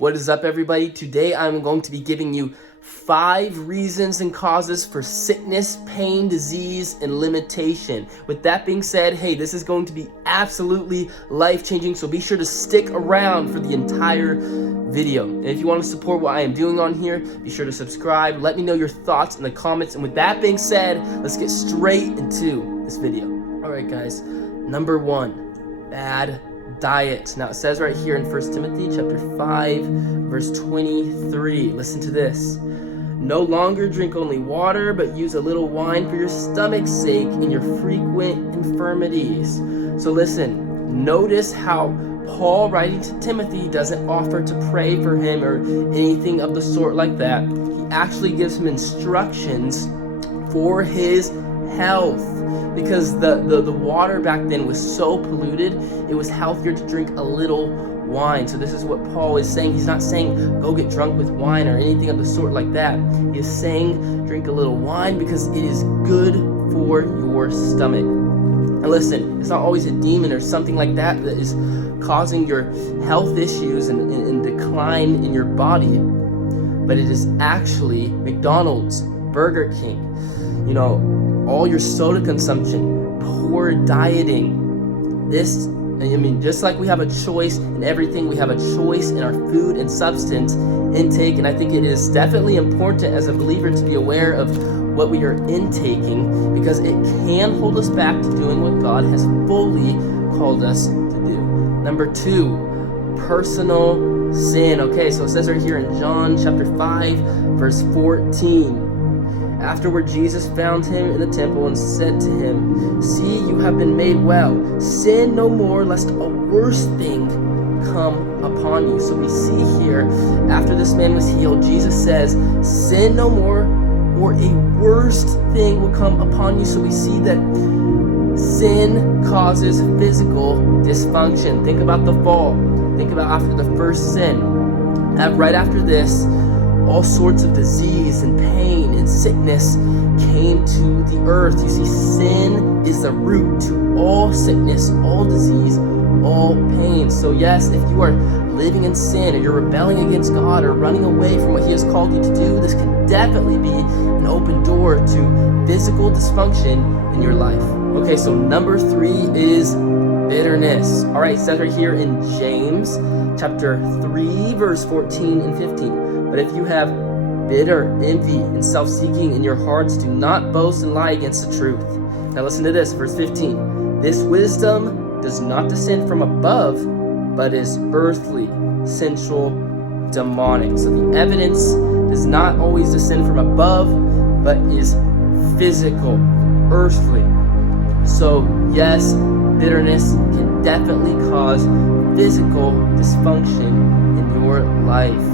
What is up, everybody? Today I'm going to be giving you 5 reasons and causes for sickness, pain, disease, and limitation. With that being said, hey, this is going to be absolutely life-changing, so be sure to stick around for the entire video. And if you want to support what I am doing on here, be sure to subscribe. Let me know your thoughts in the comments. And with that being said, let's get straight into this video. All right, guys. Number 1, bad diet. Now it says right here in 1 Timothy chapter 5, verse 23. Listen to this. No longer drink only water, but use a little wine for your stomach's sake in your frequent infirmities. So listen, notice how Paul, writing to Timothy, doesn't offer to pray for him or anything of the sort like that. He actually gives him instructions for his health. Because the water back then was so polluted, it was healthier to drink a little wine. So this is what Paul is saying. He's not saying go get drunk with wine or anything of the sort like that. He is saying drink a little wine because it is good for your stomach. And listen, it's not always a demon or something like that that is causing your health issues and decline in your body, but it is actually McDonald's, Burger King, all your soda consumption, poor dieting. Just like we have a choice in everything, we have a choice in our food and substance intake, and I think it is definitely important as a believer to be aware of what we are intaking, because it can hold us back to doing what God has fully called us to do. Number 2, personal sin. Okay, so it says right here in John chapter 5, verse 14. Afterward, Jesus found him in the temple and said to him, "See, you have been made well. Sin no more, lest a worse thing come upon you." So we see here, after this man was healed, Jesus says, sin no more, or a worse thing will come upon you. So we see that sin causes physical dysfunction. Think about the fall. Think about after the first sin. Right after this, all sorts of disease and pain and sickness came to the earth. You see, sin is the root to all sickness, all disease, all pain. So yes, if you are living in sin, or you're rebelling against God, or running away from what He has called you to do, this can definitely be an open door to physical dysfunction in your life. Okay, so number 3 is bitterness. All right, it says right here in James chapter 3, verse 14 and 15. But if you have bitter envy and self-seeking in your hearts, do not boast and lie against the truth. Now listen to this, verse 15. This wisdom does not descend from above, but is earthly, sensual, demonic. So the evidence does not always descend from above, but is physical, earthly. So yes, bitterness can definitely cause physical dysfunction in your life.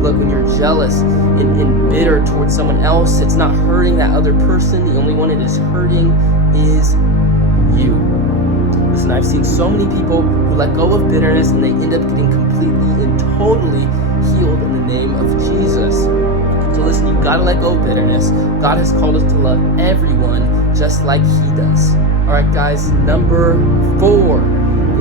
Look, when you're jealous and bitter towards someone else, it's not hurting that other person. The only one it is hurting is you. Listen, I've seen so many people who let go of bitterness and they end up getting completely and totally healed in the name of Jesus. So listen, you've got to let go of bitterness. God has called us to love everyone just like He does. All right, guys, number 4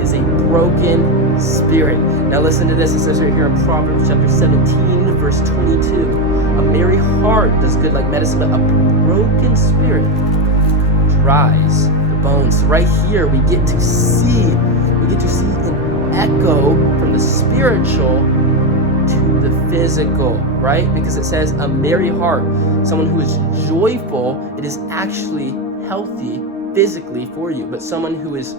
is a broken spirit. Now listen to this. It says right here in Proverbs chapter 17, verse 22. A merry heart does good like medicine, but a broken spirit dries the bones. So right here we get to see an echo from the spiritual to the physical, right? Because it says a merry heart, someone who is joyful, it is actually healthy physically for you, but someone who is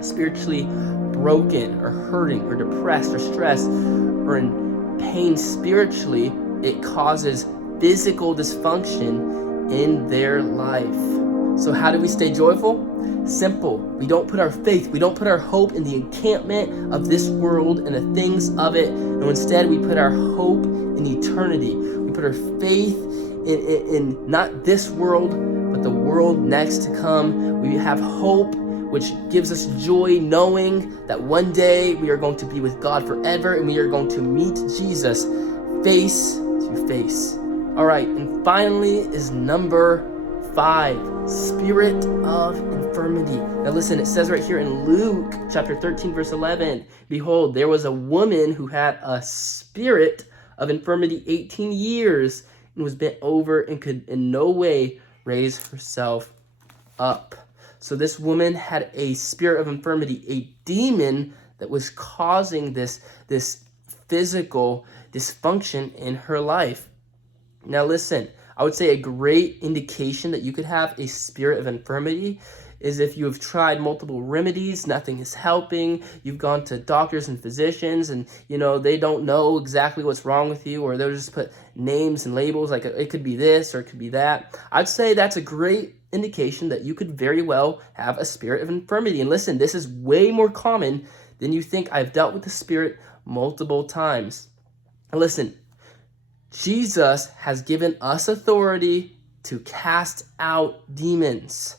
spiritually broken or hurting or depressed or stressed or in pain spiritually, it causes physical dysfunction in their life. So how do we stay joyful? Simple. We don't put our faith, we don't put our hope in the encampment of this world and the things of it. No, instead we put our hope in eternity. We put our faith in not this world, but the world next to come. We have hope, which gives us joy knowing that one day we are going to be with God forever and we are going to meet Jesus face to face. All right, and finally is number 5, spirit of infirmity. Now listen, it says right here in Luke chapter 13, verse 11, behold, there was a woman who had a spirit of infirmity 18 years and was bent over and could in no way raise herself up. So this woman had a spirit of infirmity, a demon that was causing this physical dysfunction in her life. Now listen, I would say a great indication that you could have a spirit of infirmity is if you have tried multiple remedies, nothing is helping, you've gone to doctors and physicians and they don't know exactly what's wrong with you, or they'll just put names and labels like it could be this or it could be that. I'd say that's a great indication that you could very well have a spirit of infirmity. And listen, this is way more common than you think. I've dealt with the spirit multiple times. And listen, Jesus has given us authority to cast out demons.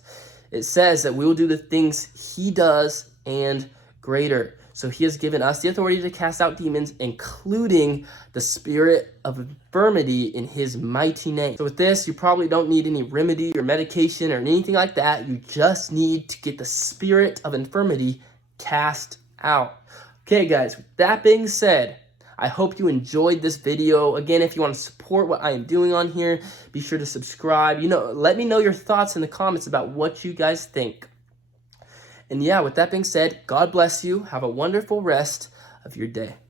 It says that we will do the things he does and greater. So he has given us the authority to cast out demons, including the spirit of infirmity, in his mighty name. So with this, you probably don't need any remedy or medication or anything like that. You just need to get the spirit of infirmity cast out. Okay, guys, with that being said, I hope you enjoyed this video. Again, if you want to support what I am doing on here, be sure to subscribe. Let me know your thoughts in the comments about what you guys think. And yeah, with that being said, God bless you. Have a wonderful rest of your day.